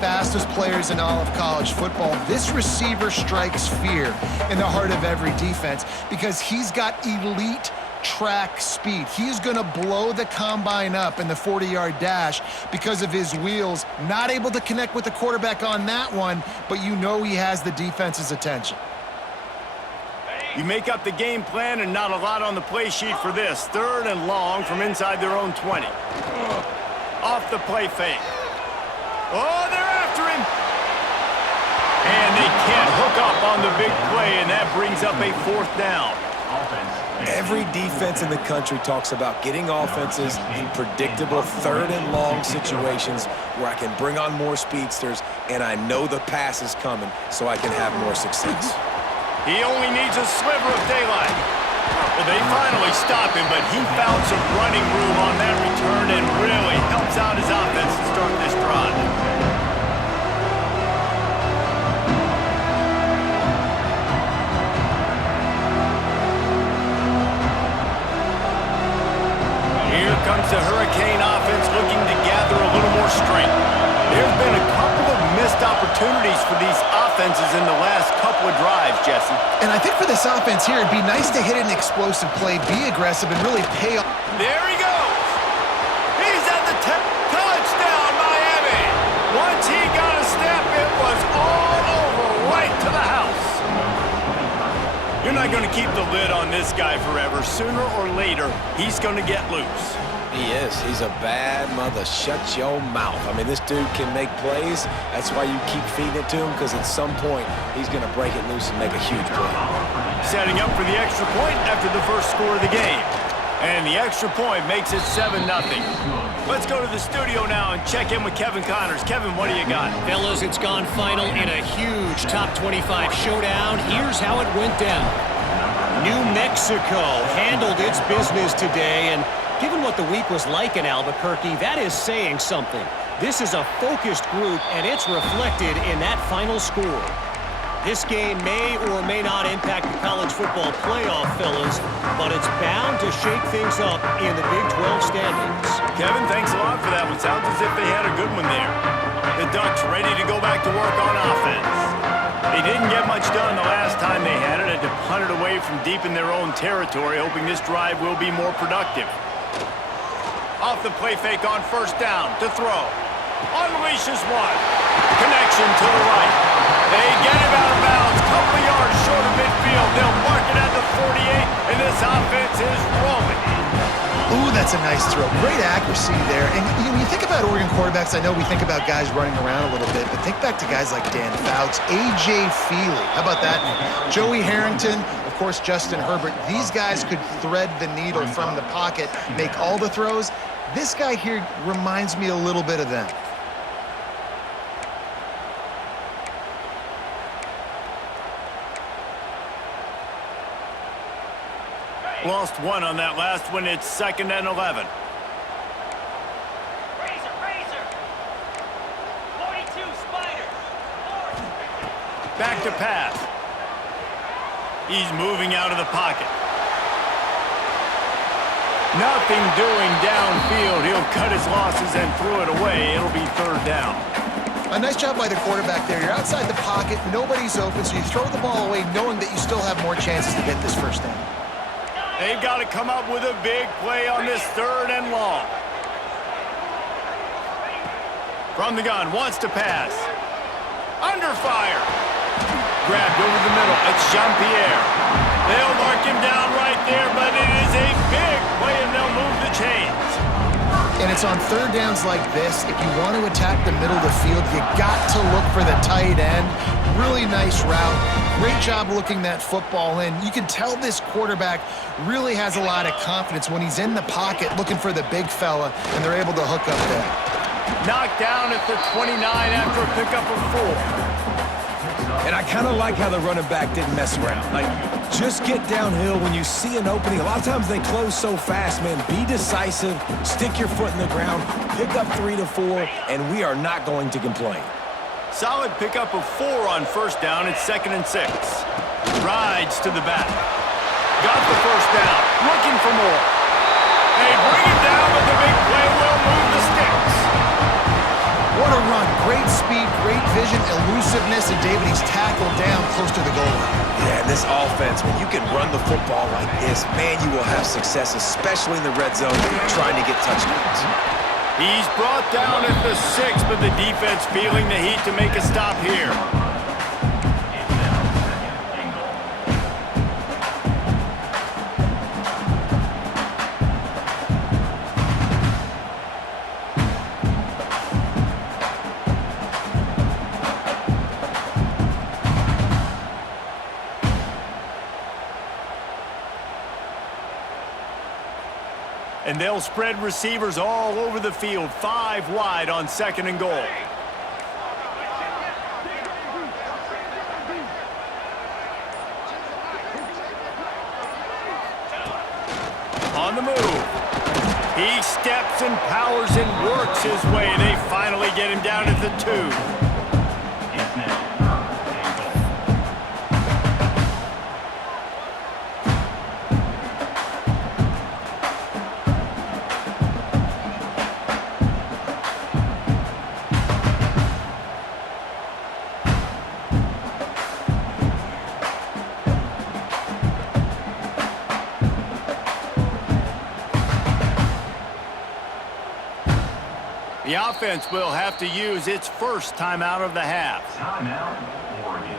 Fastest players in all of college football. This receiver strikes fear in the heart of every defense because he's got elite track speed. He's going to blow the combine up in the 40-yard dash because of his wheels. Not able to connect with the quarterback on that one, but you know he has the defense's attention. You make up the game plan and not a lot on the play sheet for this. 3rd and long from inside their own 20. Off the play fake. Oh, they're after him. And they can't hook up on the big play, and that brings up a 4th down. Every defense in the country talks about getting offenses in predictable 3rd and long situations where I can bring on more speedsters and I know the pass is coming so I can have more success. He only needs a sliver of daylight. Well, they finally stop him, but he found some running room on that return and really helps out his offense to start this drive. Here comes the Hurricane offense looking to gather a little more strength. There's been a couple of missed opportunities for these offenses in the last couple of drives, Jesse. And I think for this offense here, it'd be nice to hit an explosive play, be aggressive, and really pay off. There he goes. He's at the touchdown, Miami. Once he got a step, it was all over, right to the house. You're not going to keep the lid on this guy forever. Sooner or later, he's going to get loose. He is. He's a bad mother. Shut your mouth. I mean, this dude can make plays. That's why you keep feeding it to him, because at some point, he's going to break it loose and make a huge play. Setting up for the extra point after the first score of the game. And the extra point makes it 7-0. Let's go to the studio now and check in with Kevin Connors. Kevin, what do you got? Fellas, it's gone final in a huge top 25 showdown. Here's how it went down. New Mexico handled its business today, and given what the week was like in Albuquerque, that is saying something. This is a focused group, and it's reflected in that final score. This game may or may not impact the college football playoff, fellas, but it's bound to shake things up in the Big 12 standings. Kevin, thanks a lot for that one. Sounds as if they had a good one there. The Ducks ready to go back to work on offense. They didn't get much done the last time they had it to punt it away from deep in their own territory, hoping this drive will be more productive. Off the play fake on 1st down to throw. Unleashes one. Connection to the right. They get him out of bounds. Couple of yards short of midfield. They'll mark it at the 48, and this offense is rolling. Ooh, that's a nice throw. Great accuracy there. And when you think about Oregon quarterbacks, I know we think about guys running around a little bit, but think back to guys like Dan Fouts, A.J. Feely. How about that? Joey Harrington, of course, Justin Herbert. These guys could thread the needle from the pocket, make all the throws. This guy here reminds me a little bit of them. Lost one on that last one. It's 2nd and 11. Razor, razor. 42, Spider. Back to pass. He's moving out of the pocket. Nothing doing downfield. He'll cut his losses and throw it away. It'll be 3rd down. A nice job by the quarterback there. You're outside the pocket. Nobody's open, so you throw the ball away knowing that you still have more chances to get this 1st down. They've got to come up with a big play on this 3rd and long. From the gun, wants to pass. Under fire. Grabbed over the middle. It's Jean-Pierre. They'll mark him down right there, but it is a big play, and they'll move the chains. And it's on 3rd downs like this. If you want to attack the middle of the field, you got to look for the tight end. Really nice route. Great job looking that football in. You can tell this quarterback really has a lot of confidence when he's in the pocket looking for the big fella, and they're able to hook up there. Knocked down at the 29 after a pickup of 4. And I kind of like how the running back didn't mess around. Like, just get downhill when you see an opening. A lot of times they close so fast, man. Be decisive, stick your foot in the ground, pick up 3 to 4, and we are not going to complain. Solid pickup of 4 on 1st down. It's 2nd and 6. Rides to the back. Got the 1st down. Looking for more. They bring it down, but the big play will move the sticks. What a run. Great speed, great vision, elusiveness, and David, he's tackled down close to the goal line. Yeah, and this offense, when you can run the football like this, man, you will have success, especially in the red zone, trying to get touchdowns. He's brought down at the 6, but the defense feeling the heat to make a stop here. And they'll spread receivers all over the field, 5 wide on 2nd and goal. On the move. He steps and powers and works his way. They finally get him down at the 2. The offense will have to use its first timeout of the half. Timeout, Oregon.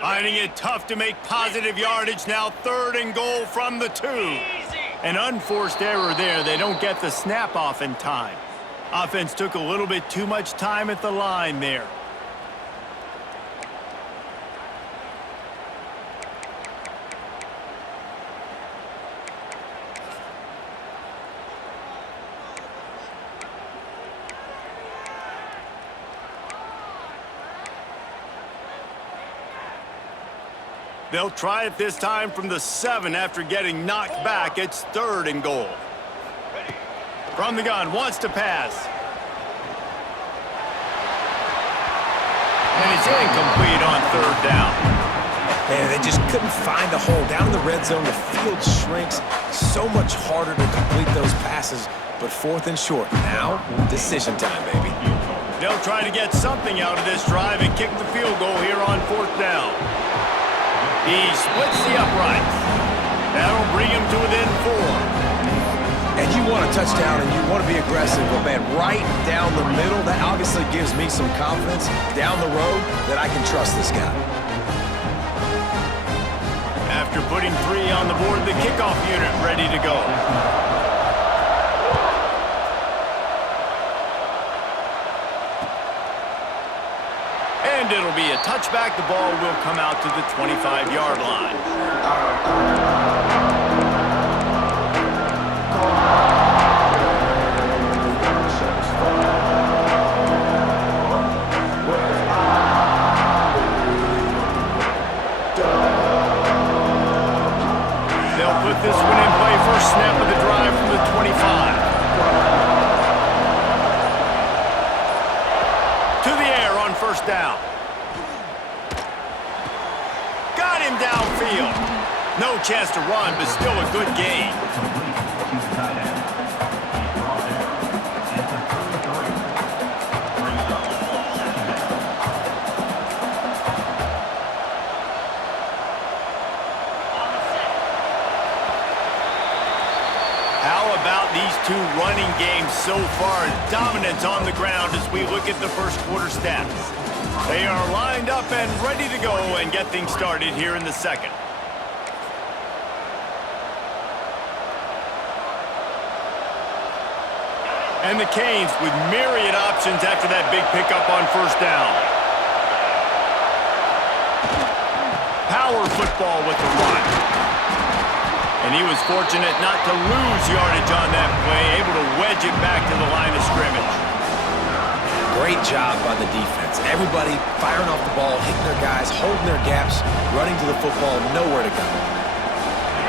Finding it tough to make positive yardage now, 3rd and goal from the 2. An unforced error there. They don't get the snap off in time. Offense took a little bit too much time at the line there. They'll try it this time from the 7 after getting knocked back. It's 3rd and goal. From the gun, wants to pass. And it's incomplete on 3rd down. Man, they just couldn't find a hole. Down in the red zone, the field shrinks. So much harder to complete those passes. But 4th and short. Now, decision time, baby. They'll try to get something out of this drive and kick the field goal here on 4th down. He splits the uprights. That'll bring him to within 4. And you want a touchdown and you want to be aggressive, but man, right down the middle, that obviously gives me some confidence down the road that I can trust this guy. After putting 3 on the board, the kickoff unit ready to go. And it'll be a touchback. The ball will come out to the 25-yard line. They'll put this one in play. First snap of the drive from the 25. To the air on 1st down. Got him downfield. No chance to run, but still a good gain. How about these 2 running games so far? Dominance on the ground as we look at the first quarter stats. They are lined up and ready to go and get things started here in the 2nd. And the Canes with myriad options after that big pickup on 1st down. Power football with the run. And he was fortunate not to lose yardage on that play, able to wedge it back to the line of scrimmage. Great job by the defense. Everybody firing off the ball, hitting their guys, holding their gaps, running to the football, nowhere to go.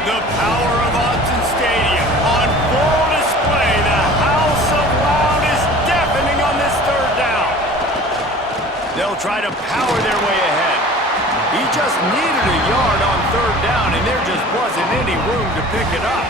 The power of Autzen Stadium on full display. The house of loud is deafening on this third down. They'll try to power their way ahead. He just needed a yard on third down, and there just wasn't any room to pick it up.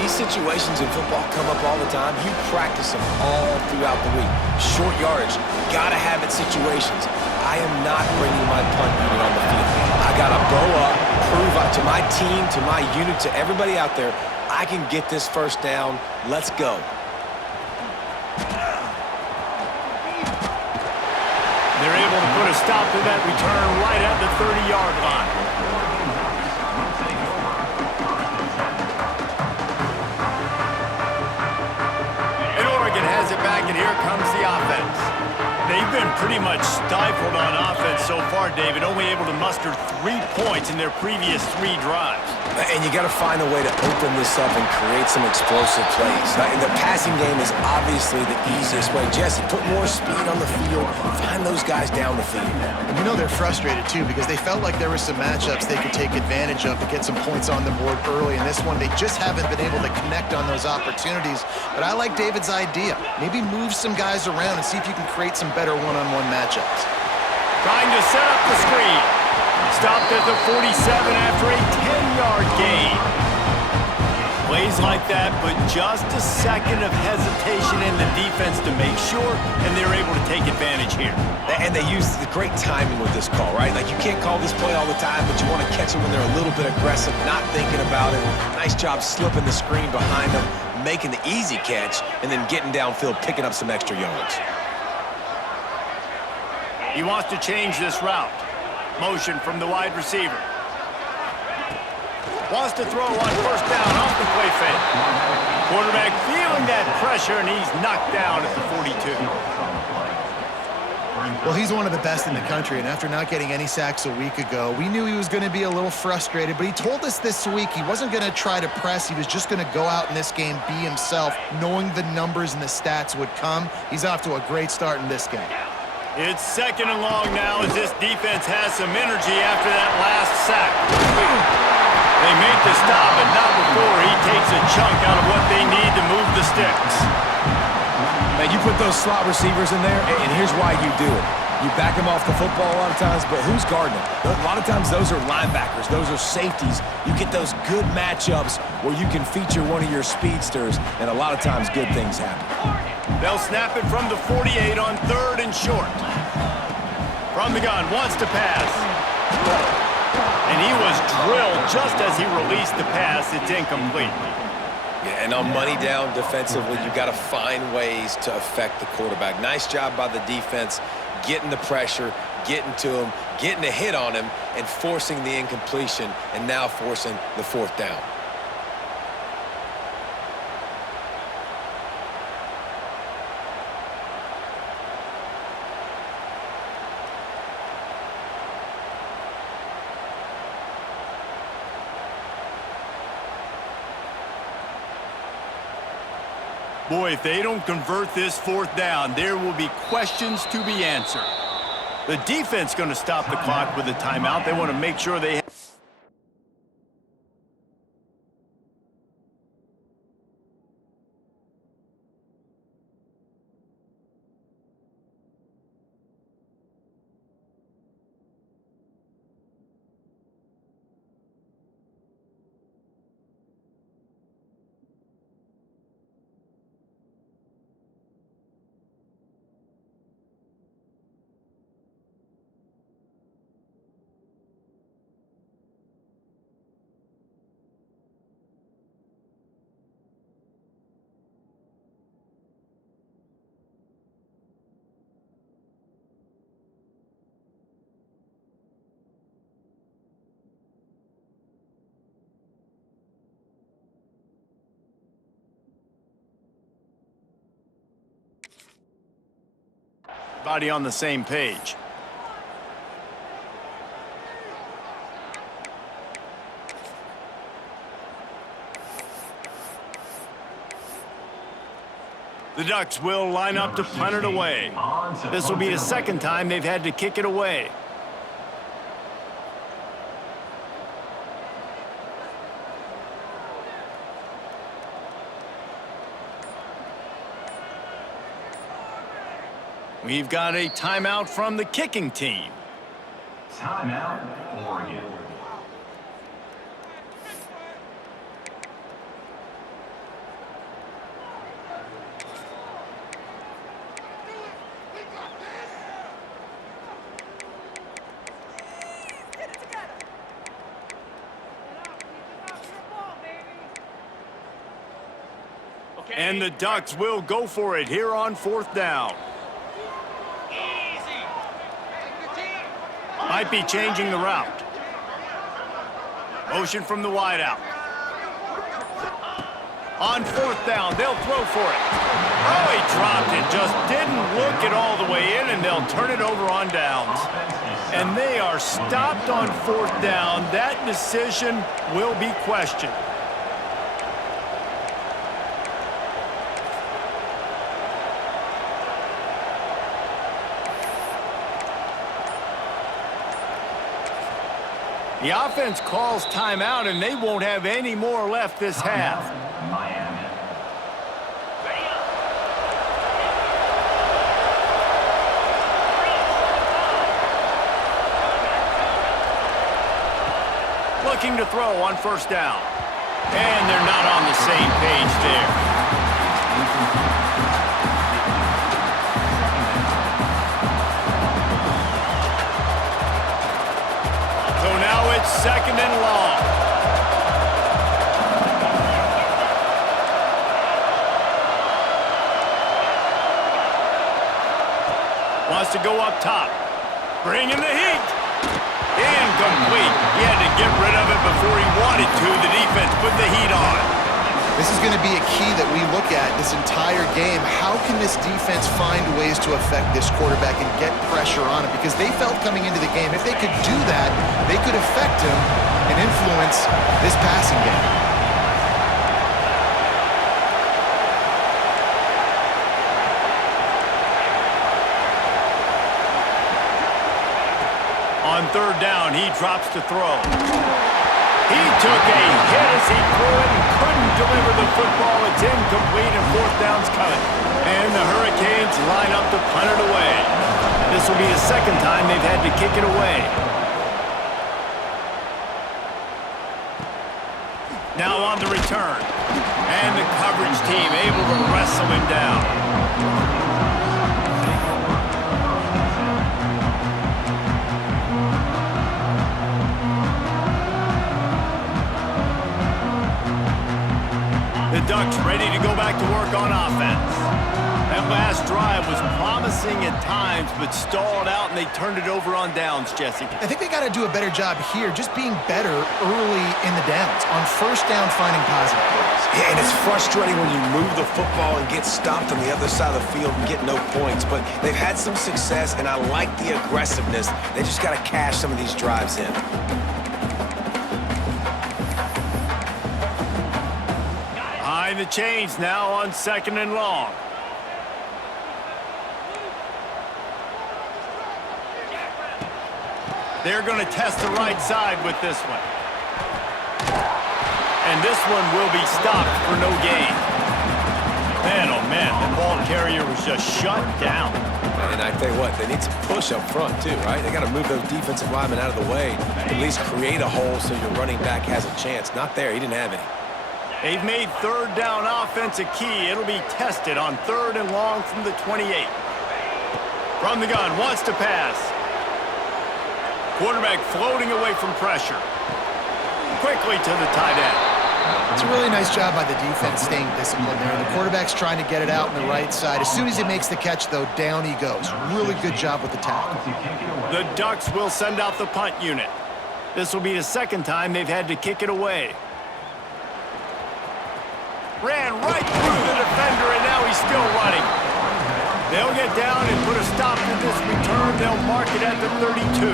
These situations in football come up all the time. You practice them all throughout the week. Short yardage, gotta have it situations. I am not bringing my punt unit on the field. I gotta bow up, prove out to my team, to my unit, to everybody out there, I can get this first down. Let's go. They're able to put a stop to that return right at the 30-yard line. And Oregon has it back, and here comes the offense. They've been pretty much stifled on offense so far, David, only able to muster 3 points in their previous 3 drives. And you got to find a way to open this up and create some explosive plays. And the passing game is obviously the easiest way. Jesse, put more speed on the field. Find those guys down the field. And you know they're frustrated, too, because they felt like there were some matchups they could take advantage of to get some points on the board early. In this one, they just haven't been able to connect on those opportunities. But I like David's idea. Maybe move some guys around and see if you can create some better one-on-one matchups. Trying to set up the screen. Stopped at the 47 after a 10-yard gain. Plays like that, but just a second of hesitation in the defense to make sure, and they're able to take advantage here. And they use the great timing with this call, right? Like, you can't call this play all the time, but you want to catch them when they're a little bit aggressive, not thinking about it. Nice job slipping the screen behind them, making the easy catch, and then getting downfield, picking up some extra yards. He wants to change this route. Motion from the wide receiver. Wants to throw on first down off the play fake. Quarterback feeling that pressure, and he's knocked down at the 42. Well, he's one of the best in the country, and after not getting any sacks a week ago, we knew he was going to be a little frustrated, but he told us this week he wasn't going to try to press. He was just going to go out in this game, be himself, knowing the numbers and the stats would come. He's off to a great start in this game. It's second and long now as this defense has some energy after that last sack. They make the stop, but not before he takes a chunk out of what they need to move the sticks. Man, you put those slot receivers in there, and here's why you do it. You back them off the football a lot of times, but who's guarding them? A lot of times those are linebackers. Those are safeties. You get those good matchups where you can feature one of your speedsters, and a lot of times good things happen. They'll snap it from the 48 on third and short. From the gun, wants to pass. And he was drilled just as he released the pass. It's incomplete. Yeah, and on money down defensively, you got to find ways to affect the quarterback. Nice job by the defense, getting the pressure, getting to him, getting a hit on him, and forcing the incompletion, and now forcing the fourth down. Boy, if they don't convert this fourth down, there will be questions to be answered. The defense going to stop the clock with a timeout. They want to make sure they have... Everybody on the same page. The Ducks will line up to punt it away. This will be the second time they've had to kick it away. We've got a timeout from the kicking team. Timeout, Oregon. And the Ducks will go for it here on 4th down. Easy. Might be changing the route. Motion from the wideout. On 4th down, they'll throw for it. Oh, he dropped it. Just didn't look it all the way in, and they'll turn it over on downs. And they are stopped on 4th down. That decision will be questioned. The offense calls timeout, and they won't have any more left this half. Miami. Ready up. Looking to throw on 1st down. And they're not on the same page there. So now it's 2nd and long. Wants to go up top. Bringing the heat. Incomplete. He had to get rid of it before he wanted to. The defense put the heat on. This is going to be a key that we look at this entire game. How can this defense find ways to affect this quarterback and get pressure on him? Because they felt coming into the game, if they could do that, they could affect him and influence this passing game. On 3rd down, he drops to throw. He took a hit as he threw it and couldn't deliver the football. It's incomplete and 4th down's coming. And the Hurricanes line up to punt it away. This will be the 2nd time they've had to kick it away. Now on the return. And the coverage team able to wrestle him down. The Ducks ready to go back to work on offense. That last drive was promising at times, but stalled out, and they turned it over on downs, Jesse. I think they got to do a better job here, just being better early in the downs. On 1st down, finding positive plays. Yeah, and it's frustrating when you move the football and get stopped on the other side of the field and get no points. But they've had some success, and I like the aggressiveness. They just got to cash some of these drives in. Behind the chains now on 2nd and long. They're going to test the right side with this one. And this one will be stopped for no gain. Man, oh man, the ball carrier was just shut down. And I tell you what, they need some push up front too, right? They got to move those defensive linemen out of the way, at least create a hole so your running back has a chance. Not there, he didn't have any. They've made 3rd down offense a key. It'll be tested on 3rd and long from the 28. From the gun, wants to pass. Quarterback floating away from pressure. Quickly to the tight end. It's a really nice job by the defense staying disciplined there. The quarterback's trying to get it out on the right side. As soon as he makes the catch, though, down he goes. Really good job with the tackle. The Ducks will send out the punt unit. This will be the 2nd time they've had to kick it away. Ran right through the defender, and now he's still running. They'll get down and put a stop to this return. They'll mark it at the 32.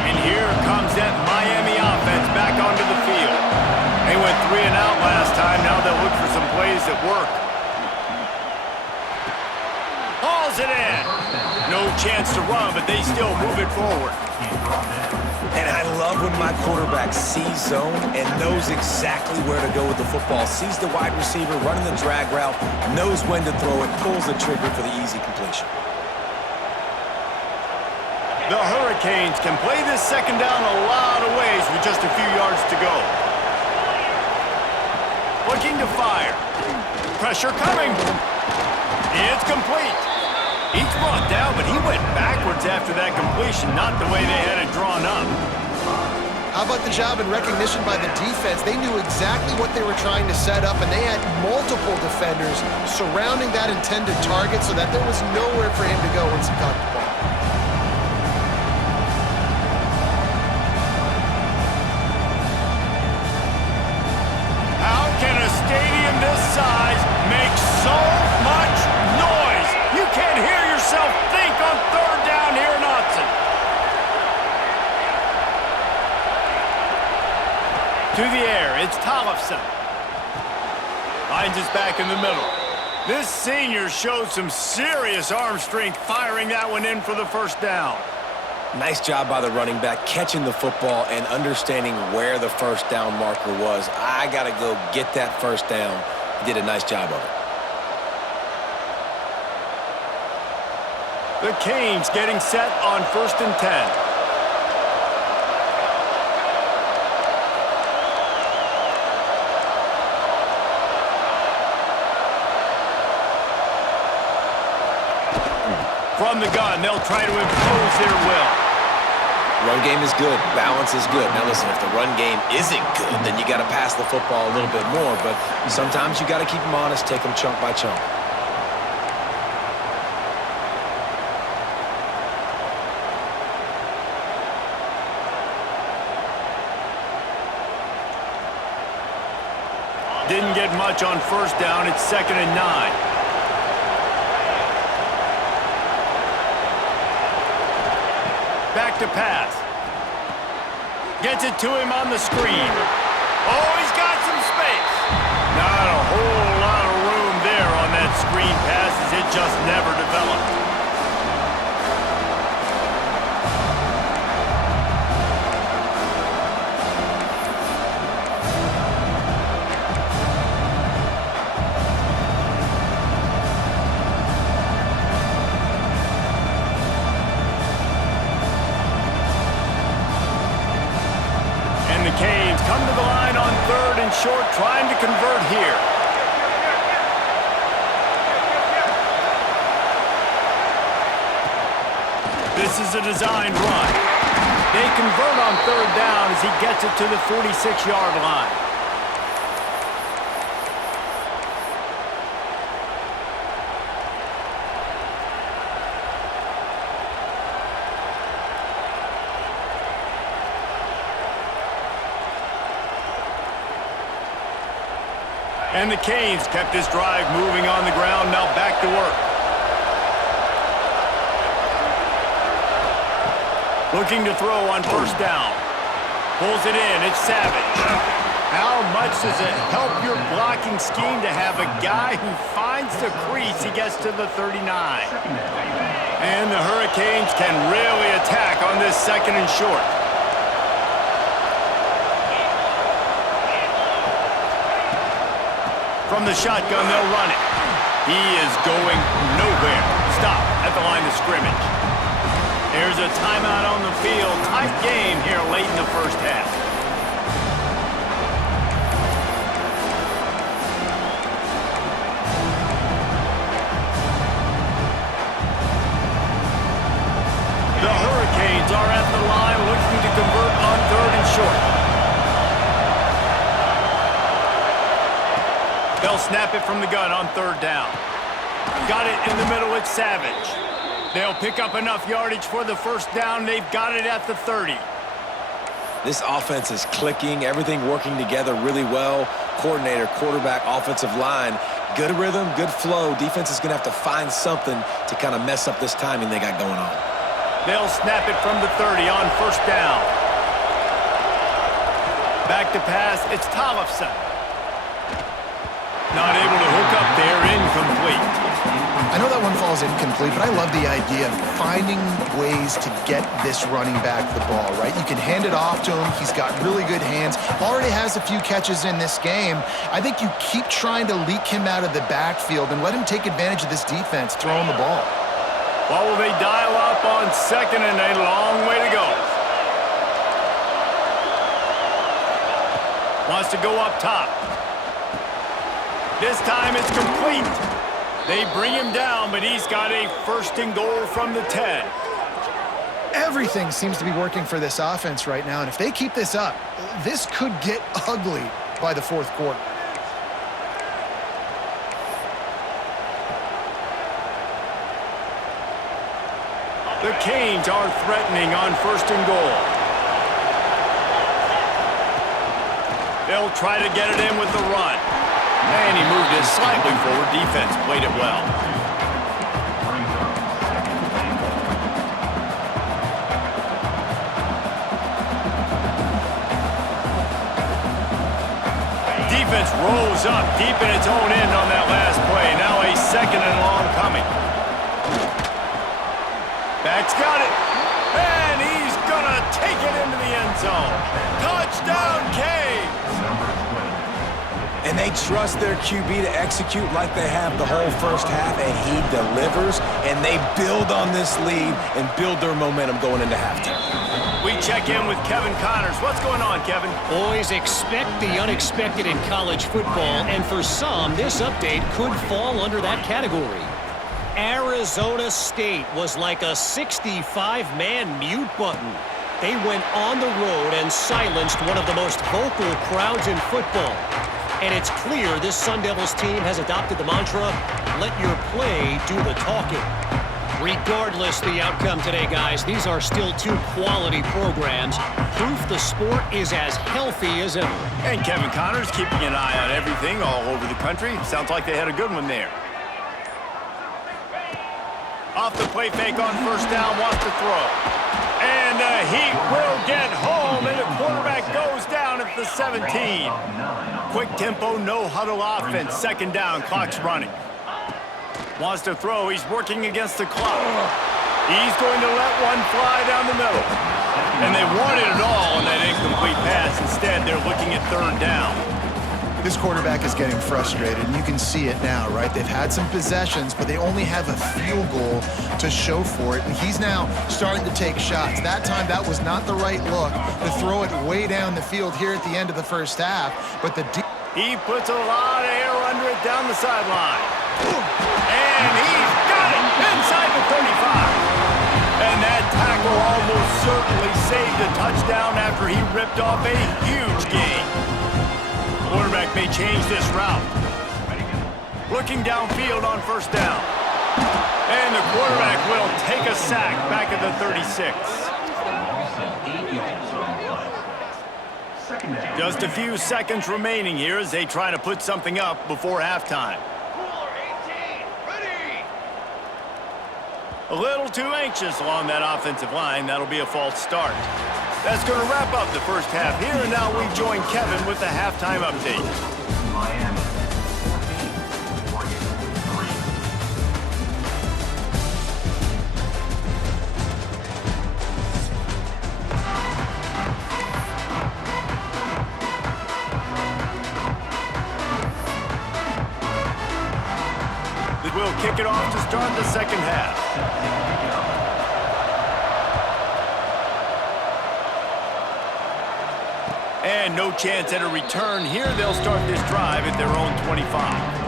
And here comes that Miami offense back onto the field. They went 3 and out last time. Now they'll look for some plays that work. Hauls it in. No a chance to run, but they still move it forward. And I love when my quarterback sees zone and knows exactly where to go with the football. Sees the wide receiver running the drag route, knows when to throw it, pulls the trigger for the easy completion. The Hurricanes can play this second down a lot of ways with just a few yards to go. Looking to fire. Pressure coming. It's complete. He's brought down, but he went backwards after that completion, not the way they had it drawn up. How about the job and recognition by the defense? They knew exactly what they were trying to set up, and they had multiple defenders surrounding that intended target so that there was nowhere for him to go once he caught the ball. How can a stadium this size make so much noise? You can't hear yourself think on third down here in Autzen. To the air, it's Tollefson. Finds us back in the middle. This senior showed some serious arm strength firing that one in for the first down. Nice job by the running back, catching the football and understanding where the first down marker was. I got to go get that first down. He did a nice job of it. The Canes getting set on 1st and 10. From the gun, they'll try to impose their will. Run game is good. Balance is good. Now listen, if the run game isn't good, then you got to pass the football a little bit more. But sometimes you got to keep them honest, take them chunk by chunk. Didn't get much on first down. It's 2nd and 9. Back to pass. Gets it to him on the screen. Oh, he's got some space. Not a whole lot of room there on that screen pass as it just never developed. And the Canes come to the line on 3rd and short, trying to convert here. This is a designed run. They convert on 3rd down as he gets it to the 46-yard line. And the Canes kept this drive moving on the ground, now back to work. Looking to throw on 1st down. Pulls it in, it's Savage. How much does it help your blocking scheme to have a guy who finds the crease, he gets to the 39. And the Hurricanes can really attack on this 2nd and short. From the shotgun, they'll run it. He is going nowhere. Stop at the line of scrimmage. There's a timeout on the field. Tight game here late in the first half. The Hurricanes are at the line looking to convert on 3rd and short. They'll snap it from the gun on 3rd down. Got it in the middle, it's Savage. They'll pick up enough yardage for the first down. They've got it at the 30. This offense is clicking, everything working together really well. Coordinator, quarterback, offensive line, good rhythm, good flow. Defense is going to have to find something to kind of mess up this timing they got going on. They'll snap it from the 30 on 1st down. Back to pass, it's Tollefson. Not able to hook up there, incomplete. I know that one falls incomplete, but I love the idea of finding ways to get this running back the ball, right? You can hand it off to him. He's got really good hands. Already has a few catches in this game. I think you keep trying to leak him out of the backfield and let him take advantage of this defense throwing the ball. Well, will they dial up on second and a long way to go? Wants to go up top. This time it's complete. They bring him down, but he's got a first and goal from the 10. Everything seems to be working for this offense right now, and if they keep this up, this could get ugly by the fourth quarter. The Canes are threatening on first and goal. They'll try to get it in with the run. And he moved it slightly forward. Defense played it well. Defense rolls up deep in its own end on that last play. Now a second and long coming. Back's got it. And he's going to take it into the end zone. Touchdown, Canes! And they trust their QB to execute like they have the whole first half, and he delivers, and they build on this lead and build their momentum going into halftime. We check in with Kevin Connors. What's going on, Kevin? Boys, expect the unexpected in college football, and for some, this update could fall under that category. Arizona State was like a 65-man mute button. They went on the road and silenced one of the most vocal crowds in football. And it's clear this Sun Devils team has adopted the mantra, let your play do the talking. Regardless the outcome today, guys, these are still two quality programs. Proof the sport is as healthy as ever. And Kevin Connors keeping an eye on everything all over the country. Sounds like they had a good one there. Off the play fake on first down, wants to throw. And the Heat will get home, and the quarterback goes down at the 17. Quick tempo, no huddle offense. Second down, clock's running. Wants to throw, he's working against the clock. He's going to let one fly down the middle. And they wanted it all on that incomplete pass. Instead, they're looking at third down. This quarterback is getting frustrated, and you can see it now, right? They've had some possessions, but they only have a field goal to show for it, and he's now starting to take shots. That time, that was not the right look to throw it way down the field here at the end of the first half, but he puts a lot of air under it down the sideline. And he's got it inside the 35. And that tackle almost certainly saved a touchdown after he ripped off a huge gain. Quarterback may change this route. Looking downfield on first down. And the quarterback will take a sack back at the 36. Just a few seconds remaining here as they try to put something up before halftime. A little too anxious along that offensive line. That'll be a false start. That's going to wrap up the first half here, and now we join Kevin with the halftime update. Miami 14, Oregon 3. We'll kick it off to start the second half. And no chance at a return here. They'll start this drive at their own 25.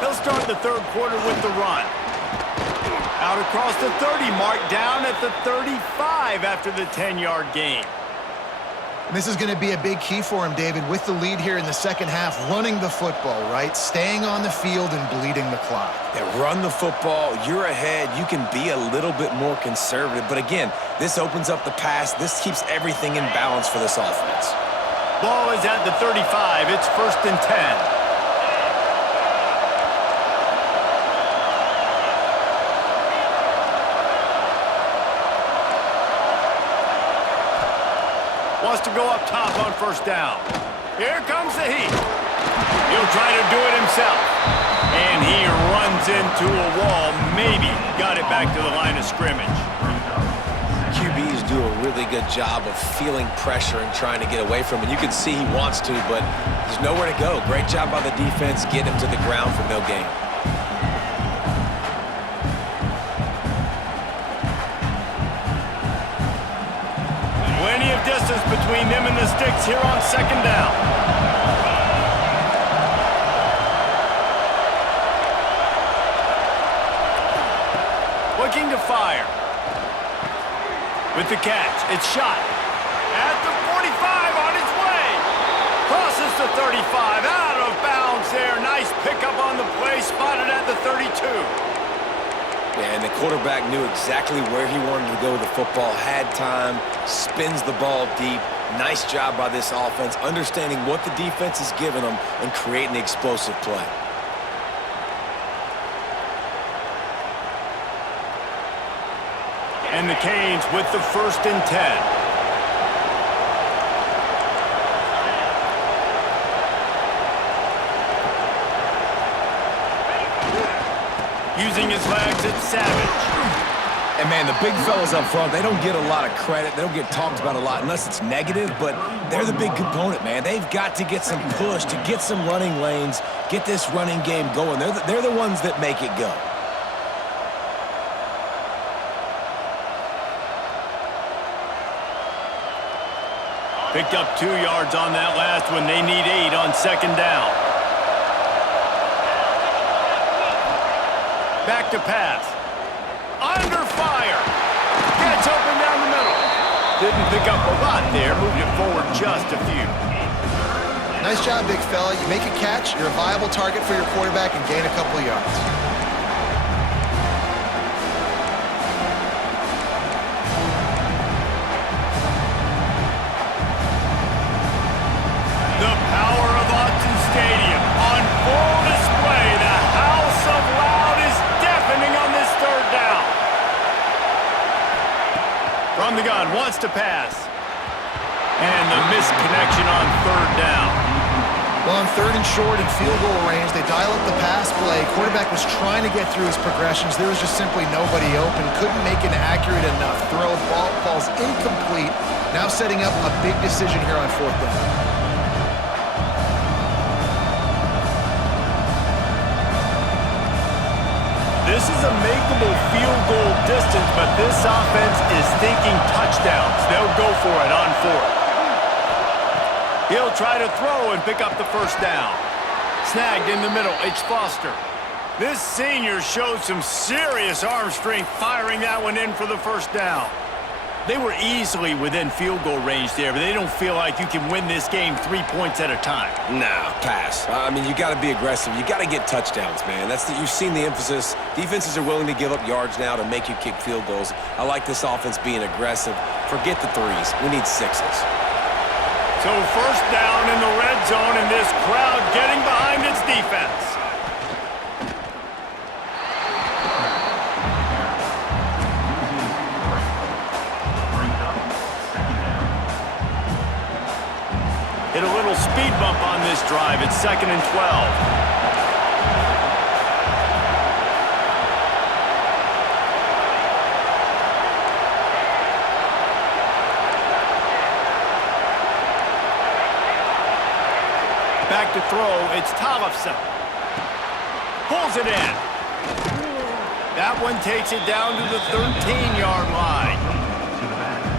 They'll start the third quarter with the run. Out across the 30 mark, down at the 35 after the 10-yard gain. This is going to be a big key for him, David, with the lead here in the second half, running the football, right? Staying on the field and bleeding the clock. Yeah, run the football, you're ahead, you can be a little bit more conservative. But again, this opens up the pass. This keeps everything in balance for this offense. Ball is at the 35. It's 1st and 10. wants to go up top on first down. Here comes the heat. He'll try to do it himself. And he runs into a wall. Maybe got it back to the line of scrimmage. QBs do a really good job of feeling pressure and trying to get away from it. You can see he wants to, but there's nowhere to go. Great job by the defense, getting him to the ground for no gain. Plenty of distance between them and the sticks here on second down. Looking to fire. With the catch, it's shot. At the 45, on its way. Crosses the 35, out of bounds there. Nice pickup on the play, spotted at the 32. Yeah, and the quarterback knew exactly where he wanted to go with the football, had time, spins the ball deep. Nice job by this offense, understanding what the defense is giving them and creating the explosive play. And the Canes with the 1st and 10. Using his legs, it's Savage. And, man, the big fellas up front, they don't get a lot of credit. They don't get talked about a lot unless it's negative, but they're the big component, man. They've got to get some push, to get some running lanes, get this running game going. They're the ones that make it go. Picked up 2 yards on that last one. They need 8 on second down. Back to pass. Under fire. Gets open down the middle. Didn't pick up a lot there. Moved it forward just a few. Nice job, big fella. You make a catch, you're a viable target for your quarterback, and gain a couple of yards. The power of Autzen Stadium on full display. The house of loud is deafening on this 3rd down. From the gun, wants to pass. And the missed connection on 3rd down. Well, on 3rd and short and field goal range, they dial up the pass play. Quarterback was trying to get through his progressions. There was just simply nobody open. Couldn't make an accurate enough throw. Ball falls incomplete. Now setting up a big decision here on 4th down. This is a makeable field goal distance, but this offense is thinking touchdowns. They'll go for it on 4th. He'll try to throw and pick up the 1st down. Snagged in the middle, it's Foster. This senior showed some serious arm strength firing that one in for the 1st down. They were easily within field goal range there, but they don't feel like you can win this game 3 points at a time. Nah, pass. I mean, you got to be aggressive. You got to get touchdowns, man. You've seen the emphasis. Defenses are willing to give up yards now to make you kick field goals. I like this offense being aggressive. Forget the 3s. We need 6s. So 1st down in the red zone, and this crowd getting behind its defense. Hit a little speed bump on this drive. It's 2nd and 12. Back to throw, it's Tollefson. Pulls it in. That one takes it down to the 13-yard line.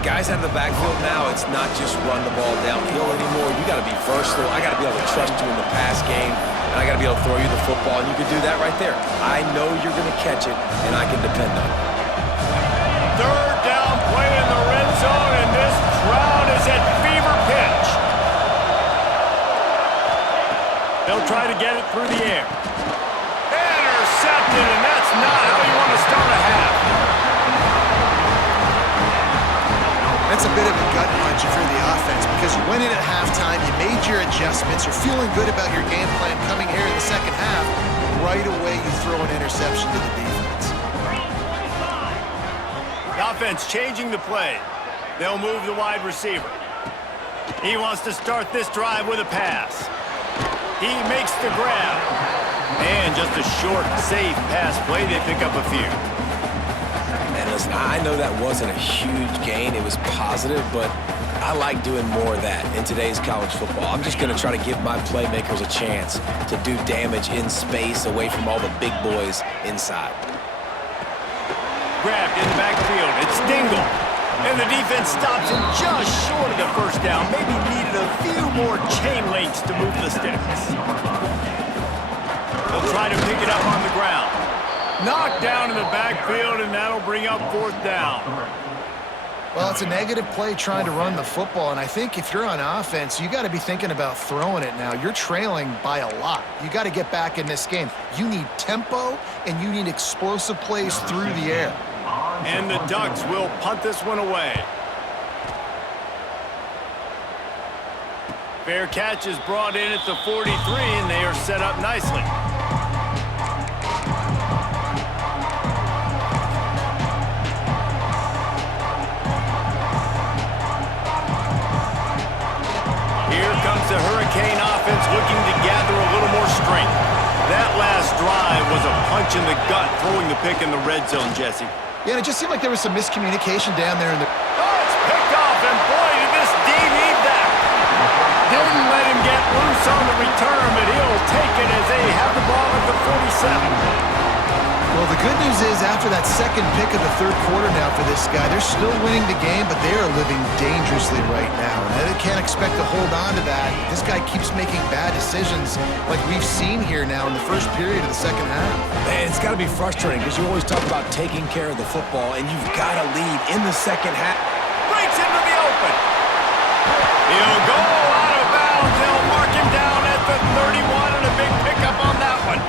Guys out of the backfield now, it's not just run the ball downhill anymore. You got to be versatile. I got to be able to trust you in the pass game, and I got to be able to throw you the football, and you can do that right there. I know you're going to catch it, and I can depend on it. 3rd down play in the red zone, and this crowd is at fever pitch. They'll try to get it through the air. Intercepted, and that's not how you want to start a half. That's a bit of a gut punch if you're the offense because you went in at halftime, you made your adjustments, you're feeling good about your game plan coming here in the 2nd half. Right away, you throw an interception to the defense. The offense changing the play. They'll move the wide receiver. He wants to start this drive with a pass. He makes the grab. And just a short, safe pass play. They pick up a few. And listen, I know that wasn't a huge gain. It was positive, but I like doing more of that in today's college football. I'm just going to try to give my playmakers a chance to do damage in space away from all the big boys inside. Grabbed in the backfield. It's Dingle. And the defense stops him just short of the first down. Maybe needed a few more chain links to move the sticks. They'll try to pick it up on the ground. Knocked down in the backfield, and that'll bring up fourth down. Well, it's a negative play trying to run the football, and I think if you're on offense, you got to be thinking about throwing it now. You're trailing by a lot. You got to get back in this game. You need tempo, and you need explosive plays through the air. And the Ducks will punt this one away. Fair catch is brought in at the 43, and they are set up nicely. Here comes the Hurricane offense looking to gather a little more strength. That last drive was a punch in the gut, throwing the pick in the red zone, Jesse. Yeah, and it just seemed like there was some miscommunication down there in the... Oh, it's picked off, and boy, did this D need that. Didn't let him get loose on the return, but he'll take it as they have the ball at the 47. Well, the good news is after that second pick of the third quarter now for this guy, they're still winning the game, but they are living dangerously right now. And they can't expect to hold on to that. This guy keeps making bad decisions like we've seen here now in the first period of the second half. Man, it's got to be frustrating because you always talk about taking care of the football, and you've got to lead in the second half. Breaks into the open. He'll go out of bounds. They'll mark him down at the 31, and a big pickup on that one.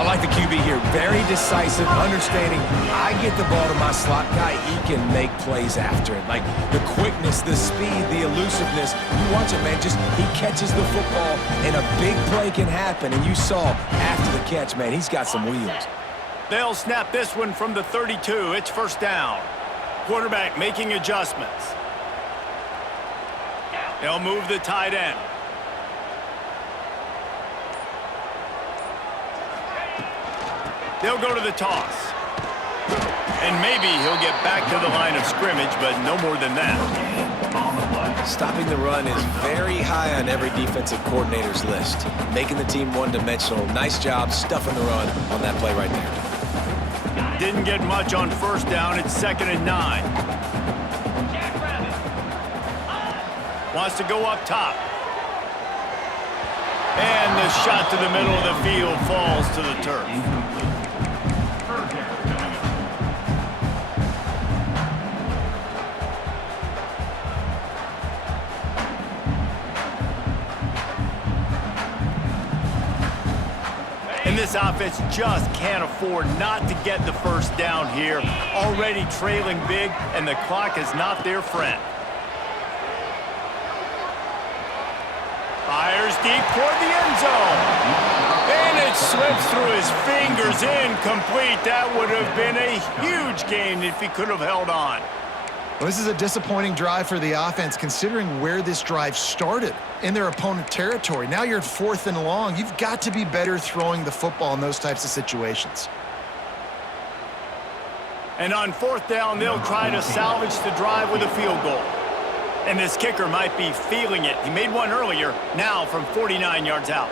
I like the QB here. Very decisive, understanding. I get the ball to my slot guy. He can make plays after it. Like the quickness, the speed, the elusiveness. You watch it, man. Just he catches the football, and a big play can happen. And you saw after the catch, man, he's got some wheels. They'll snap this one from the 32. It's first down. Quarterback making adjustments. They'll move the tight end. They'll go to the toss. And maybe he'll get back to the line of scrimmage, but no more than that. Stopping the run is very high on every defensive coordinator's list. Making the team one-dimensional. Nice job stuffing the run on that play right there. Didn't get much on first down. It's 2nd and 9. Wants to go up top. And the shot to the middle of the field falls to the turf. And this offense just can't afford not to get the first down here. Already trailing big, and the clock is not their friend. Fires deep toward the end zone. And it slips through his fingers, incomplete. That would have been a huge gain if he could have held on. Well, this is a disappointing drive for the offense considering where this drive started in their opponent territory. Now you're at 4th and long. You've got to be better throwing the football in those types of situations. And on 4th down, they'll try to salvage the drive with a field goal. And this kicker might be feeling it. He made one earlier, now from 49 yards out.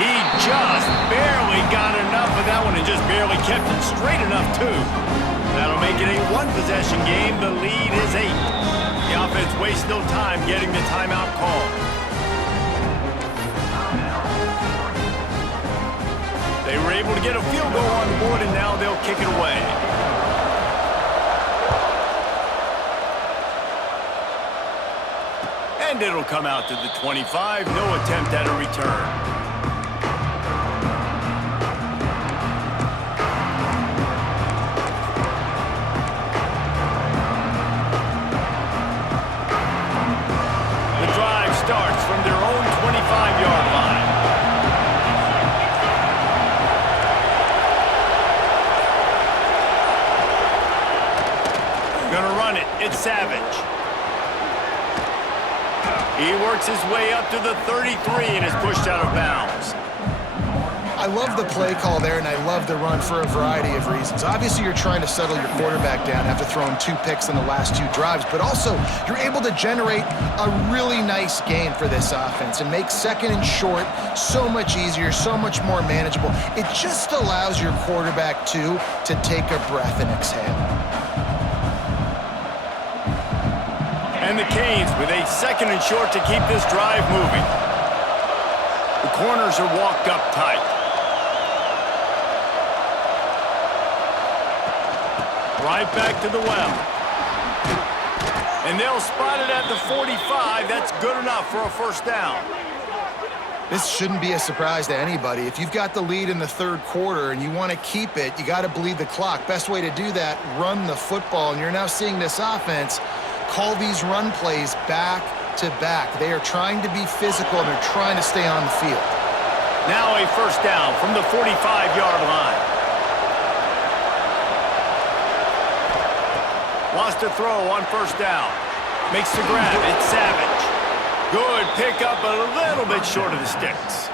He just barely got enough of that one and just barely kept it straight enough, too. That'll make it a one-possession game. The lead is 8. The offense wastes no time getting the timeout call. They were able to get a field goal on the board, and now they'll kick it away. And it'll come out to the 25. No attempt at a return. It's Savage. He works his way up to the 33 and is pushed out of bounds. I love the play call there, and I love the run for a variety of reasons. Obviously, you're trying to settle your quarterback down after throwing 2 picks in the last 2 drives, but also you're able to generate a really nice game for this offense and make second and short so much easier, so much more manageable. It just allows your quarterback, too, to take a breath and exhale. And the Canes with a second and short to keep this drive moving. The corners are walked up tight. Right back to the well. And they'll spot it at the 45. That's good enough for a first down. This shouldn't be a surprise to anybody. If you've got the lead in the 3rd quarter and you want to keep it, you got to bleed the clock. Best way to do that, run the football. And you're now seeing this offense call these run plays back to back. They are trying to be physical, and they're trying to stay on the field. Now a first down from the 45-yard line. Wants to throw on first down. Makes the grab. It's Savage. Good pickup, but a little bit short of the sticks.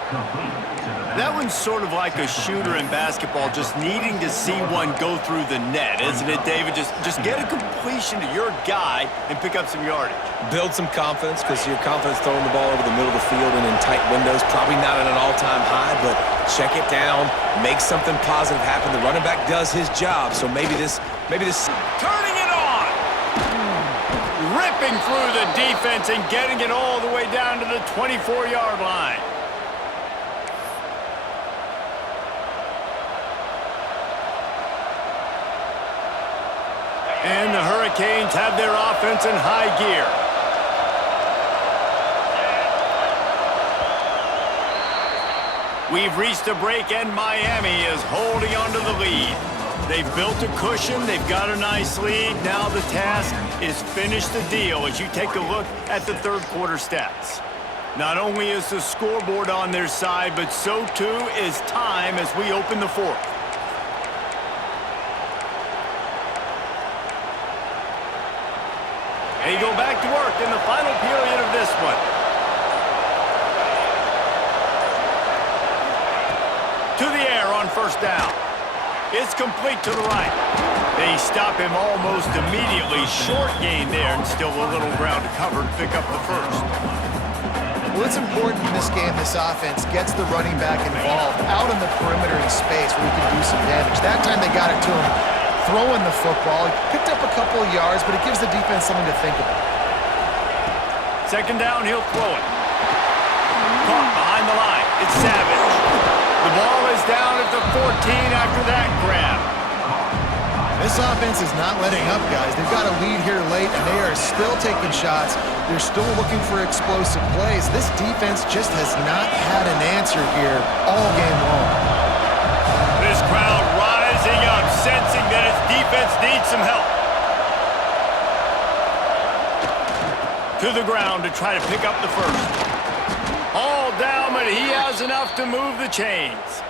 That one's sort of like a shooter in basketball, just needing to see one go through the net, isn't it, David? Just get a completion to your guy and pick up some yardage. Build some confidence, because your confidence throwing the ball over the middle of the field and in tight windows, probably not at an all-time high, but check it down, make something positive happen. The running back does his job, so maybe this. Turning it on! Ripping through the defense and getting it all the way down to the 24-yard line. And the Hurricanes have their offense in high gear. We've reached a break, and Miami is holding on to the lead. They've built a cushion. They've got a nice lead. Now the task is finish the deal as you take a look at the 3rd quarter stats. Not only is the scoreboard on their side, but so too is time as we open the 4th. They go back to work in the final period of this one. To the air on first down. It's complete to the right. They stop him almost immediately. Short gain there, and still a little ground to cover to pick up the first. Well, it's important in this game, this offense gets the running back involved out on the perimeter in space where he can do some damage. That time they got it to him throwing the football. He picked up a couple of yards, but it gives the defense something to think about. Second down, he'll throw it. Caught behind the line. It's Savage. The ball is down at the 14 after that grab. This offense is not letting up, guys. They've got a lead here late, and they are still taking shots. They're still looking for explosive plays. This defense just has not had an answer here all game long. This crowd rising up, sensing that its defense needs some help. To the ground to try to pick up the first. All down, but he has enough to move the chains.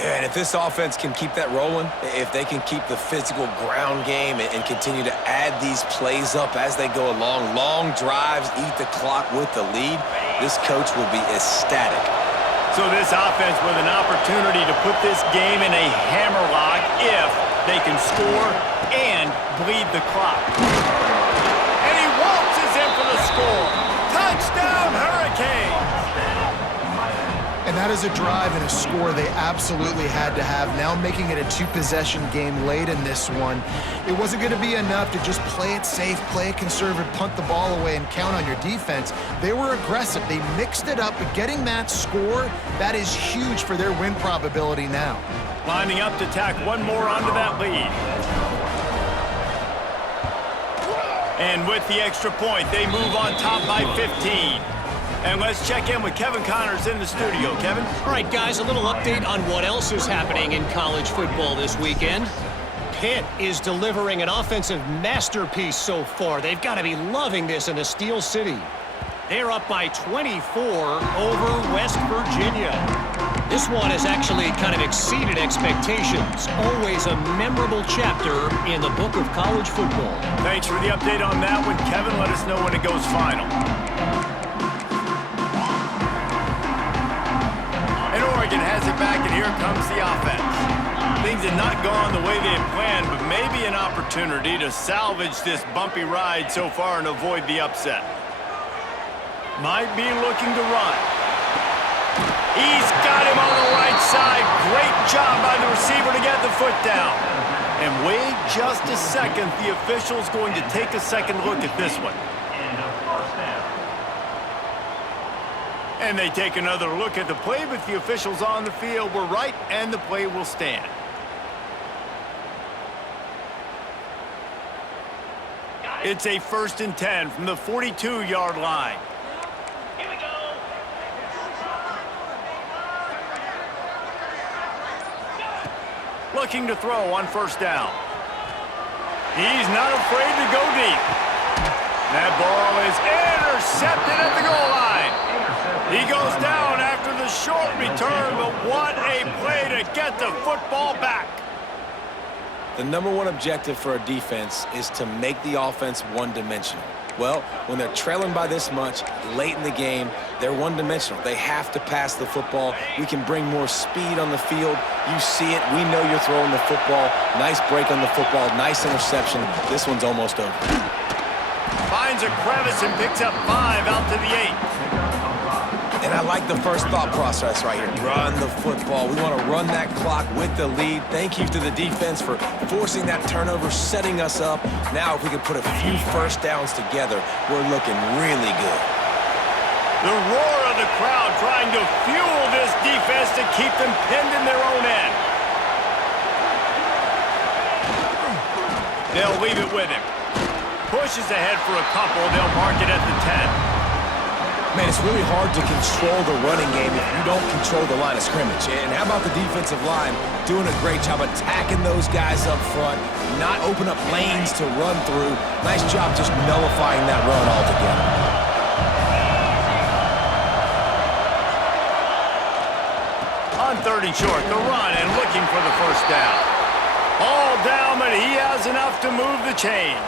Yeah, and if this offense can keep that rolling, if they can keep the physical ground game and continue to add these plays up as they go along, long drives, eat the clock with the lead, this coach will be ecstatic. So this offense with an opportunity to put this game in a hammerlock if they can score and bleed the clock. And he waltzes in for the score. Touchdown, Hurricanes! And that is a drive and a score they absolutely had to have. Now making it a 2-possession game late in this one. It wasn't going to be enough to just play it safe, play it conservative, punt the ball away, and count on your defense. They were aggressive. They mixed it up, but getting that score, that is huge for their win probability now. Lining up to tack one more onto that lead. And with the extra point, they move on top by 15. And let's check in with Kevin Connors in the studio. Kevin? All right, guys, a little update on what else is happening in college football this weekend. Pitt is delivering an offensive masterpiece so far. They've got to be loving this in a Steel City. They're up by 24 over West Virginia. This one has actually kind of exceeded expectations. Always a memorable chapter in the book of college football. Thanks for the update on that one, Kevin. Let us know when it goes final. And Oregon has it back, and here comes the offense. Things had not gone the way they had planned, but maybe an opportunity to salvage this bumpy ride so far and avoid the upset. Might be looking to run. He's got him on the right side. Great job by the receiver to get the foot down. And wait just a second. The official's going to take a second look at this one. And they take another look at the play, but the officials on the field were right, and the play will stand. It's a 1st and 10 from the 42-yard line. Here we go. Looking to throw on 1st down. He's not afraid to go deep. That ball is intercepted at the goal line. He goes down after the short return, but what a play to get the football back. The #1 objective for a defense is to make the offense one-dimensional. Well, when they're trailing by this much late in the game, they're one-dimensional. They have to pass the football. We can bring more speed on the field. You see it. We know you're throwing the football. Nice break on the football. Nice interception. This one's almost over. Finds a crevice and picks up 5 out to the 8. And I like the first thought process right here. Run the football. We want to run that clock with the lead. Thank you to the defense for forcing that turnover, setting us up. Now, if we can put a few first downs together, we're looking really good. The roar of the crowd trying to fuel this defense to keep them pinned in their own end. They'll leave it with him. Pushes ahead for a couple. They'll mark it at the 10. Man, it's really hard to control the running game if you don't control the line of scrimmage. And how about the defensive line doing a great job attacking those guys up front, not open up lanes to run through. Nice job just nullifying that run altogether. On 3rd and short, the run and looking for the 1st down. All down, but he has enough to move the chains.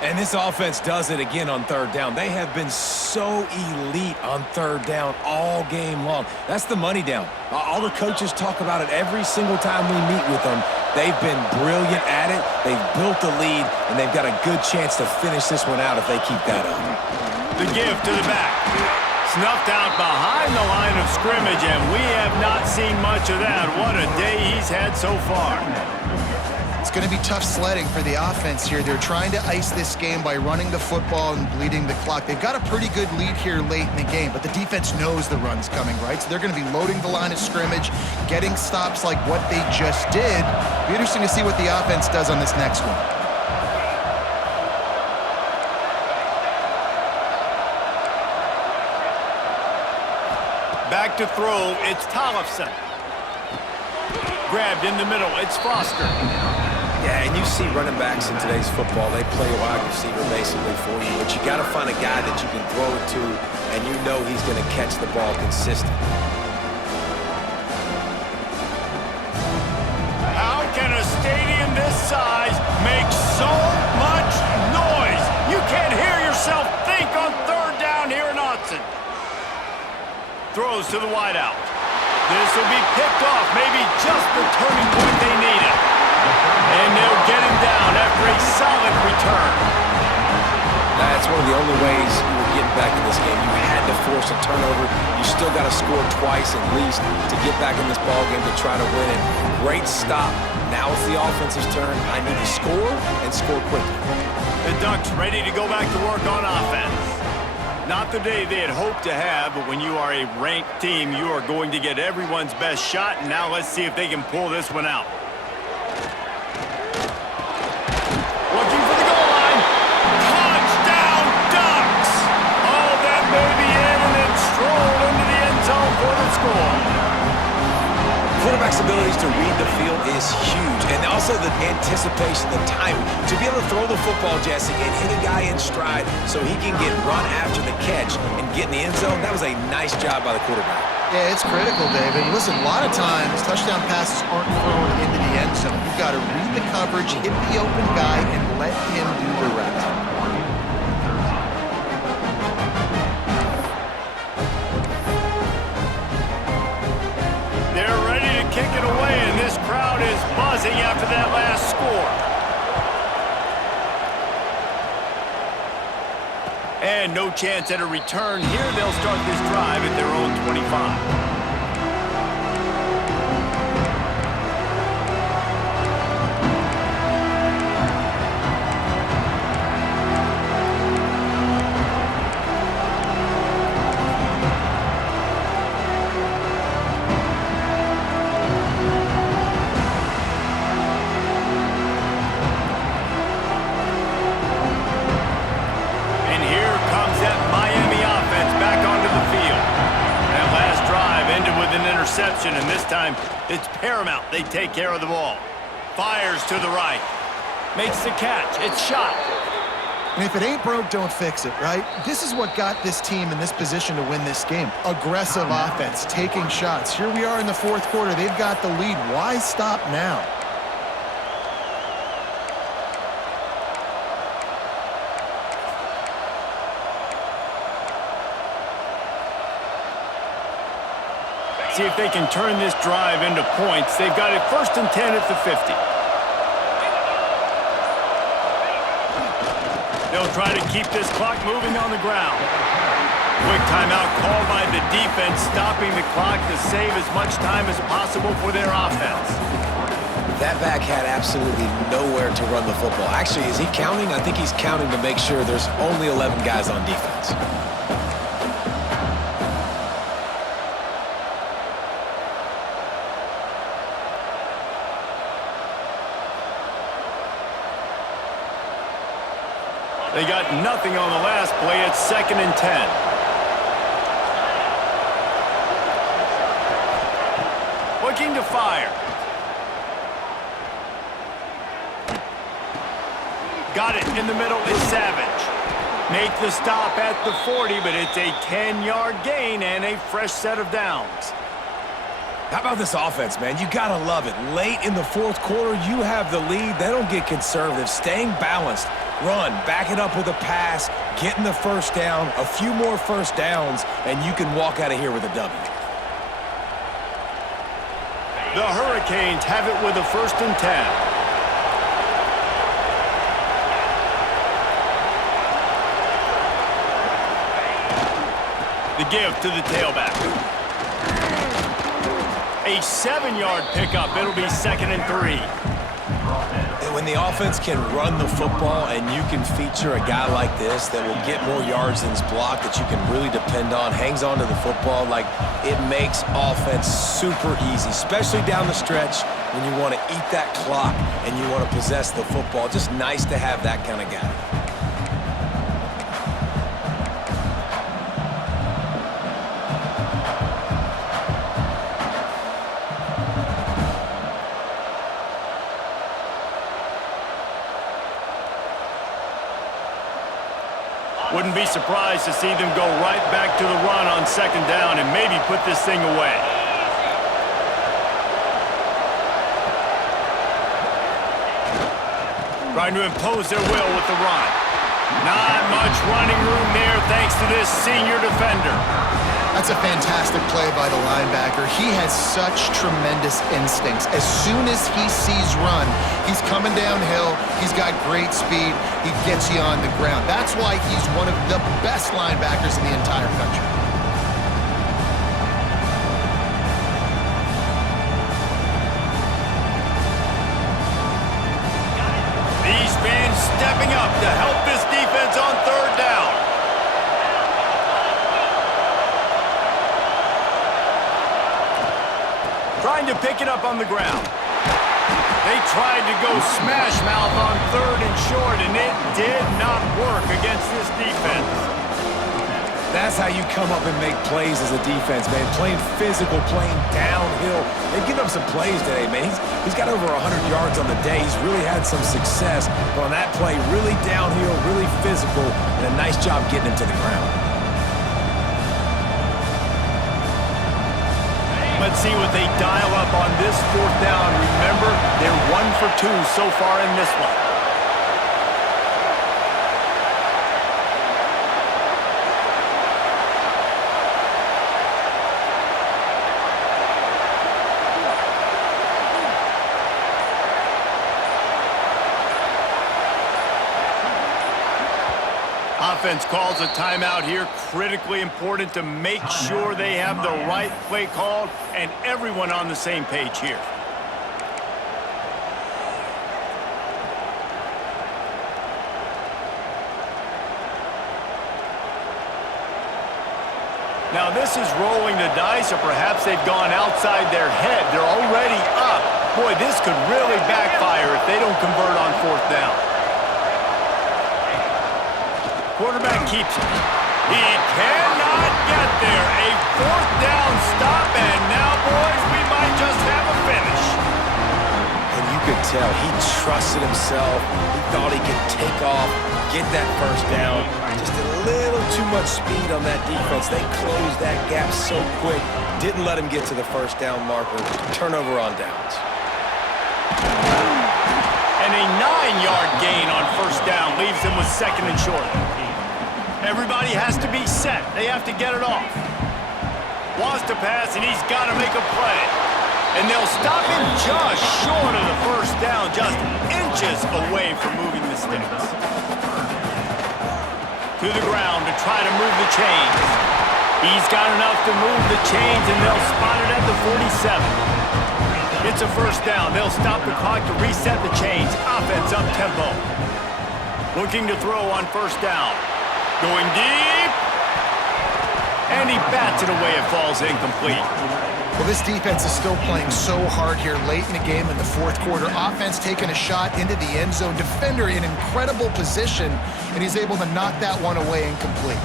And this offense does it again on 3rd down. They have been so elite on 3rd down all game long. That's the money down. All the coaches talk about it every single time we meet with them. They've been brilliant at it. They've built the lead, and they've got a good chance to finish this one out if they keep that up. The give to the back. Snuffed out behind the line of scrimmage, and we have not seen much of that. What a day he's had so far. It's going to be tough sledding for the offense here. They're trying to ice this game by running the football and bleeding the clock. They've got a pretty good lead here late in the game, but the defense knows the run's coming, right? So they're going to be loading the line of scrimmage, getting stops like what they just did. Be interesting to see what the offense does on this next one. Back to throw, it's Tollefson. Grabbed in the middle, it's Foster. Yeah, and you see running backs in today's football, they play a wide receiver basically for you, but you got to find a guy that you can throw it to, and you know he's going to catch the ball consistently. How can a stadium this size make so much noise? You can't hear yourself think on 3rd down here in Autzen. Throws to the wideout. This will be picked off, maybe just the turning point they needed. And they'll get him down after a solid return. That's one of the only ways you were getting back in this game. You had to force a turnover. You still got to score twice at least to get back in this ball game to try to win it. Great stop. Now it's the offense's turn. I need to score and score quickly. The Ducks ready to go back to work on offense. Not the day they had hoped to have, but when you are a ranked team, you are going to get everyone's best shot. And now let's see if they can pull this one out. Looking for the goal line. Touchdown, Ducks! Oh, that may be in, and then strolled into the end zone for the score. quarterback's abilities to read the field is huge, and also the anticipation, the timing. To be able to throw the football, Jesse, and hit a guy in stride so he can get run after the catch and get in the end zone, that was a nice job by the quarterback. Yeah, it's critical, David. Listen, a lot of times, touchdown passes aren't thrown into the end zone. You've got to read the coverage, hit the open guy, and let him do the rest. They're ready to kick it away, and this crowd is buzzing after that last score. And no chance at a return here. They'll start this drive at their own 25. And this time, it's paramount they take care of the ball. Fires to the right. Makes the catch. It's shot. And if it ain't broke, don't fix it, right? This is what got this team in this position to win this game. Aggressive offense, taking shots. Here we are in the fourth quarter. They've got the lead. Why stop now? See if they can turn this drive into points. They've got it 1st and 10 at the 50. They'll try to keep this clock moving on the ground. Quick timeout called by the defense, stopping the clock to save as much time as possible for their offense. That back had absolutely nowhere to run the football. Actually, is he counting? I think he's counting to make sure there's only 11 guys on defense. They got nothing on the last play. It's 2nd and 10. Looking to fire. Got it in the middle is Savage. Make the stop at the 40, but it's a 10-yard gain and a fresh set of downs. How about this offense, man? You gotta love it. Late in the fourth quarter, you have the lead. They don't get conservative. Staying balanced. Run, back it up with a pass, getting the first down, a few more first downs, and you can walk out of here with a W. The Hurricanes have it with a 1st and 10. The give to the tailback. A 7-yard pickup. It'll be 2nd and 3. When the offense can run the football and you can feature a guy like this that will get more yards than his block, that you can really depend on, hangs on to the football, like it makes offense super easy, especially down the stretch when you want to eat that clock and you want to possess the football. Just nice to have that kind of guy. Wouldn't be surprised to see them go right back to the run on 2nd down and maybe put this thing away. Trying to impose their will with the run. Not much running room there thanks to this senior defender. That's a fantastic play by the linebacker. He has such tremendous instincts. As soon as he sees run, he's coming downhill. He's got great speed. He gets you on the ground. That's why he's one of the best linebackers in the entire country. These fans stepping up to help this defense on 3rd down. Trying to pick it up on the ground. They tried to go smash mouth on 3rd and short, and it did not work against this defense. That's how you come up and make plays as a defense, man. Playing physical, playing downhill. They've given up some plays today, man. He's got over 100 yards on the day. He's really had some success. But on that play, really downhill, really physical, and a nice job getting him to the ground. Let's see what they dial up on this 4th down. Remember, they're 1 for 2 so far in this one. Offense calls a timeout here. Critically important to make sure they have the right play called and everyone on the same page here. Now this is rolling the dice, or perhaps they've gone outside their head. They're already up. Boy, this could really backfire if they don't convert on 4th down. Quarterback keeps it. He cannot get there. A 4th down stop, and now, boys, we might just have a finish. And you could tell he trusted himself. He thought he could take off, get that 1st down. Just a little too much speed on that defense. They closed that gap so quick. Didn't let him get to the 1st down marker. Turnover on downs. And a 9-yard gain on 1st down leaves him with 2nd and short. Everybody has to be set. They have to get it off. Wants to pass, and he's got to make a play. And they'll stop him just short of the 1st down, just inches away from moving the sticks. To the ground to try to move the chains. He's got enough to move the chains, and they'll spot it at the 47. It's a 1st down. They'll stop the clock to reset the chains. Offense up tempo. Looking to throw on 1st down. Going deep. And he bats it away. It falls incomplete. Well, this defense is still playing so hard here late in the game in the 4th quarter. Offense taking a shot into the end zone. Defender in incredible position, and he's able to knock that one away incomplete.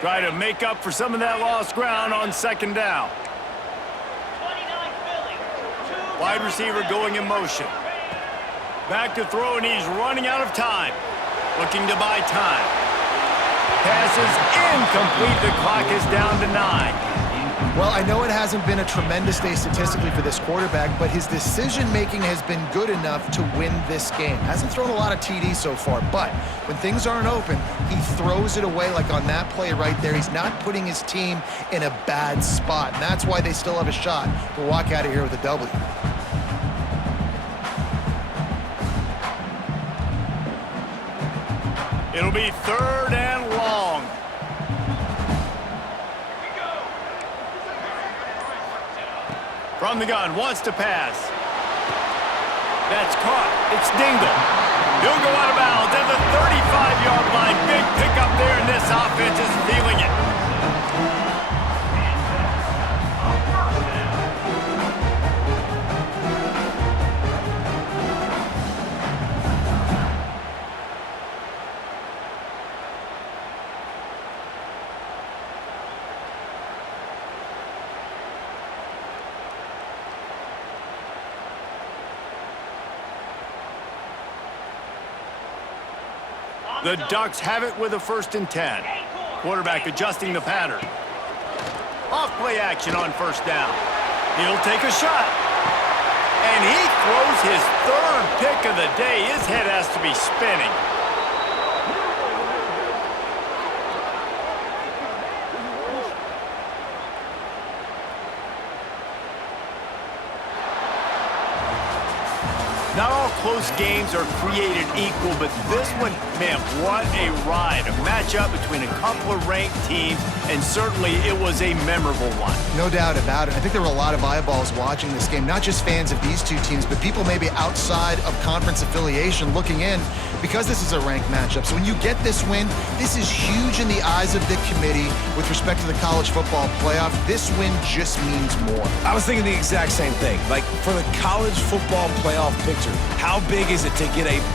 Try to make up for some of that lost ground on 2nd down. Wide receiver going in motion. Back to throw, and he's running out of time. Looking to buy time. Pass is incomplete. The clock is down to 9. Well, I know it hasn't been a tremendous day statistically for this quarterback, but his decision-making has been good enough to win this game. Hasn't thrown a lot of TDs so far, but when things aren't open, he throws it away like on that play right there. He's not putting his team in a bad spot, and that's why they still have a shot to walk out of here with a W. It'll be 3rd and long. From the gun, wants to pass. That's caught. It's Dingle. He'll go out of bounds at the 35-yard line. Big pickup there, and this offense is feeling it. The Ducks have it with a 1st and 10. Quarterback adjusting the pattern. Off play action on 1st down. He'll take a shot. And he throws his 3rd pick of the day. His head has to be spinning. Not all most games are created equal, but this one, man, what a ride. A matchup between a couple of ranked teams, and certainly it was a memorable one. No doubt about it. I think there were a lot of eyeballs watching this game, not just fans of these two teams, but people maybe outside of conference affiliation looking in because this is a ranked matchup. So when you get this win, this is huge in the eyes of the committee with respect to the college football playoff. This win just means more. I was thinking the exact same thing. Like, for the college football playoff picture, how big is it to get a